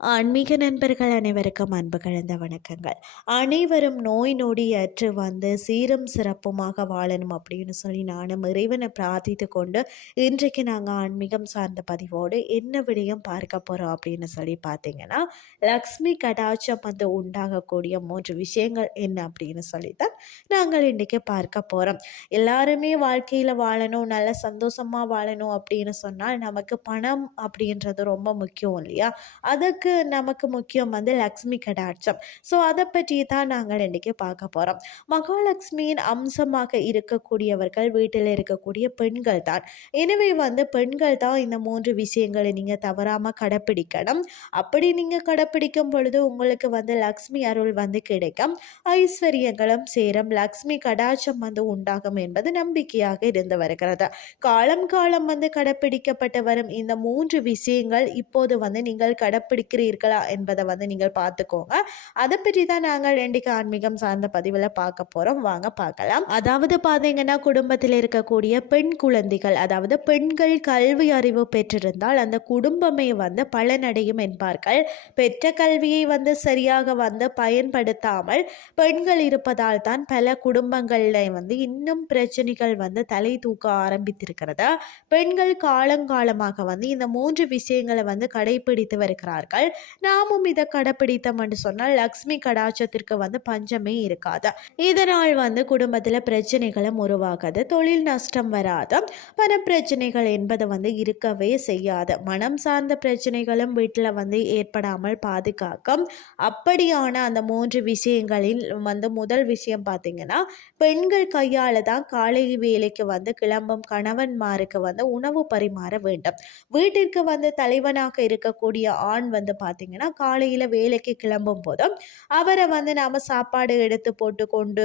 ஆன்மீக நண்பர்கள் அனைவருக்கும் அன்பு கலந்த வணக்கங்கள். அனைவரும் நோய் நொடி அற்று வந்து சீரும் சிறப்புமாக வாழணும் அப்படின்னு சொல்லி நானும் இறைவனை பிரார்த்தித்து கொண்டு இன்றைக்கு நாங்கள் ஆன்மீகம் சார்ந்த பதிவோடு என்ன விடயம் பார்க்க போகிறோம் அப்படின்னு சொல்லி பார்த்தீங்கன்னா லக்ஷ்மி கடாட்சம் வந்து உண்டாகக்கூடிய மூன்று விஷயங்கள் என்ன அப்படின்னு சொல்லி தான் நாங்கள் இன்றைக்கி பார்க்க போகிறோம் எல்லாருமே வாழ்க்கையில் வாழணும் நல்ல சந்தோஷமாக வாழணும் அப்படின்னு சொன்னால் நமக்கு பணம் அப்படின்றது ரொம்ப முக்கியம் இல்லையா? அதுக்கு நமக்கு முக்கியம் வந்து லக்ஷ்மி கடாட்சம். ஸோ அதை பற்றி தான் நாங்கள் இன்றைக்கி பார்க்க போகிறோம் மகாலட்சுமியின் அம்சமாக இருக்கக்கூடியவர்கள் வீட்டில் இருக்கக்கூடிய பெண்கள் தான். எனவே வந்து பெண்கள் தான் இந்த மூன்று விஷயங்களை நீங்கள் தவறாமல் கடைப்பிடிக்கணும். அப்படி நீங்கள் கடைப்பிடிக்கும் பொழுது உங்களுக்கு வந்து லக்ஷ்மி அருள் வந்து கிடைக்கும். ஐஸ்வர்யங்களும் சேரும். லக்ஷ்மி கடாட்சம் வந்து உண்டாகும் என்பது நம்பிக்கையாக இருந்து வருகிறது. காலம் காலம் வந்து கடைப்பிடிக்கப்பட்டு வரும் இந்த மூன்று விஷயங்கள் இப்போது வந்து நீங்கள் கடைப்பிடிக்கிற இருக்கிறீர்களா என்பதை வந்து நீங்கள் பார்த்துக்கோங்க. அதை பற்றி தான் நாங்கள் ரெண்டுக்கு ஆன்மீகம் சார்ந்த பதிவில் பார்க்க போகிறோம் வாங்க பார்க்கலாம். அதாவது பார்த்தீங்கன்னா குடும்பத்தில் இருக்கக்கூடிய பெண் குழந்தைகள் அதாவது பெண்கள் கல்வி அறிவு பெற்றிருந்தால் அந்த குடும்பமே வந்து பலனடையும் என்பார்கள். பெற்ற கல்வியை வந்து சரியாக வந்து பயன்படுத்தாமல் பெண்கள் இருப்பதால் தான் பல குடும்பங்களில் வந்து இன்னும் பிரச்சனைகள் வந்து தலை தூக்க ஆரம்பித்திருக்கிறது? பெண்கள் காலங்காலமாக வந்து இந்த மூன்று விஷயங்களை வந்து கடைபிடித்து வருகிறார்கள். நாமும் இதை கடைப்பிடித்தோம் சொன்னால் லக்ஷ்மி கடாச்சத்திற்கு வந்து பஞ்சமே இருக்காது. இதனால் வந்து குடும்பத்தில் பிரச்சனைகளும் உருவாகாது தொழில் நஷ்டம் வராது. பண பிரச்சனைகள் என்பது வந்து இருக்கவே செய்யாது. மனம் சார்ந்த பிரச்சனைகளும் வீட்டில் வந்து ஏற்படாமல் பாதுகாக்கும். அப்படியான அந்த மூன்று விஷயங்களில் வந்து முதல் விஷயம் பார்த்தீங்கன்னா பெண்கள் கையால் தான் காலை வேலைக்கு வந்து கிளம்பும் கணவன்மாருக்கு வந்து உணவு பரிமாற வேண்டும். வீட்டிற்கு வந்து தலைவனாக இருக்கக்கூடிய ஆண் வந்து பார்த்திங்கன்னா காலையில் வேலைக்கு கிளம்பும் போதும் அவரை வந்து நாம் சாப்பாடு எடுத்து போட்டு கொண்டு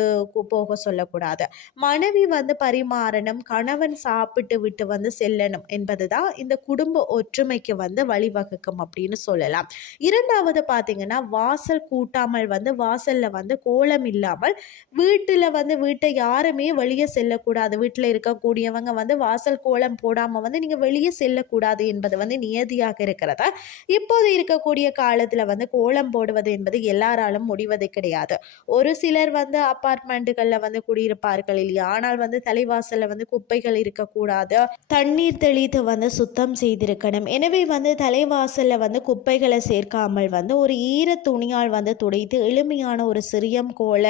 போக சொல்லக்கூடாது. மனைவி வந்து பரிமாறணும் கணவன் சாப்பிட்டு விட்டு வந்து செல்லணும் என்பது தான் இந்த குடும்ப ஒற்றுமைக்கு வந்து வழிவகுக்கும் அப்படின்னு சொல்லலாம். இரண்டாவது பார்த்தீங்கன்னா வாசல் கூட்டாமல் வந்து வாசலில் வந்து கோலம் இல்லாமல் வீட்டில் வந்து வீட்டை யாருமே வெளியே செல்லக்கூடாது. வீட்டில் இருக்கக்கூடியவங்க வந்து வாசல் கோலம் போடாமல் வந்து நீங்கள் வெளியே செல்லக்கூடாது என்பது வந்து நியதியாக இருக்கிறதா. இப்போது இருக்க இருக்கக்கூடிய காலத்தில் வந்து கோலம் போடுவது என்பது எல்லாராலும் முடிவது கிடையாது. ஒரு சிலர் வந்து அப்பார்ட்மெண்ட்டுகளில் வந்து குடியிருப்பார்கள் இல்லையா? ஆனால் வந்து தலைவாசலில் வந்து குப்பைகள் இருக்கக்கூடாது. தண்ணீர் தெளித்து வந்து சுத்தம் செய்திருக்கணும். எனவே வந்து தலைவாசலில் வந்து குப்பைகளை சேர்க்காமல் வந்து ஒரு ஈர துணியால் வந்து துடைத்து எளிமையான ஒரு சிறியம் கோல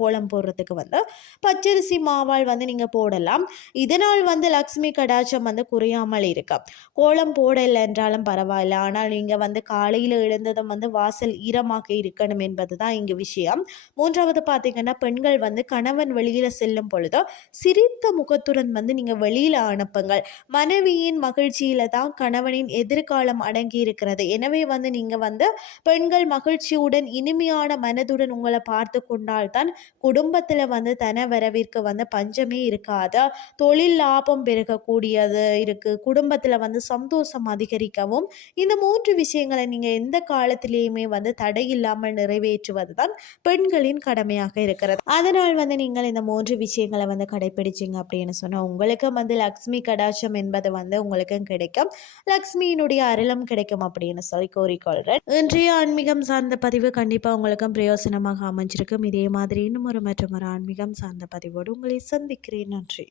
கோலம் போடுறதுக்கு வந்து பச்சரிசி மாவால் வந்து நீங்கள் போடலாம். இதனால் வந்து லக்ஷ்மி கடாச்சம் வந்து குறையாமல் இருக்கும். கோலம் போடலை என்றாலும் பரவாயில்ல. ஆனால் நீங்கள் வந்து காலையில் எழுந்ததும் வந்து வாசல் ஈரமாக இருக்கணும் என்பது தான் இங்கே விஷயம். மூன்றாவது பார்த்தீங்கன்னா பெண்கள் வந்து கணவன் வெளியில் செல்லும் பொழுதோ சிரித்த முகத்துடன் வந்து நீங்கள் வெளியில் அனுப்புங்கள். மனைவியின் மகிழ்ச்சியில் தான் கணவனின் எதிர்காலம் அடங்கி இருக்கிறது. எனவே வந்து நீங்கள் வந்து பெண்கள் மகிழ்ச்சியுடன் இனிமையான மனதுடன் உங்களை பார்த்து கொண்டால்தான் குடும்பத்தில் வந்து தன வரவிற்கு வந்து பஞ்சமே இருக்காது. தொழில் லாபம் பெருகக்கூடியது இருக்குது குடும்பத்தில் வந்து சந்தோஷம் அதிகரிக்கவும் இந்த மூன்று விஷயங்களை நீங்கள் எந்த காலத்திலேயுமே வந்து தடை இல்லாமல் நிறைவேற்றுவது தான் பெண்களின் கடமையாக இருக்கிறது. அதனால் வந்து நீங்கள் இந்த மூன்று விஷயங்களை வந்து கடைபிடிச்சிங்க அப்படின்னு சொன்னால் உங்களுக்கும் வந்து லக்ஷ்மி கடாட்சம் என்பது வந்து உங்களுக்கும் கிடைக்கும். லக்ஷ்மியினுடைய அருளம் கிடைக்கும் அப்படின்னு சொல்லி கோரிக்கொள்கிறேன் இன்றைய ஆன்மீகம் சார்ந்த பதிவு கண்டிப்பாக உங்களுக்கும் பிரயோசனமாக அமைஞ்சிருக்கும். இதே மாதிரி இன்னும் ஒரு மற்றும் ஒரு ஆன்மீகம் சார்ந்த பதிவோடு உங்களை சந்திக்கிறேன். நன்றி.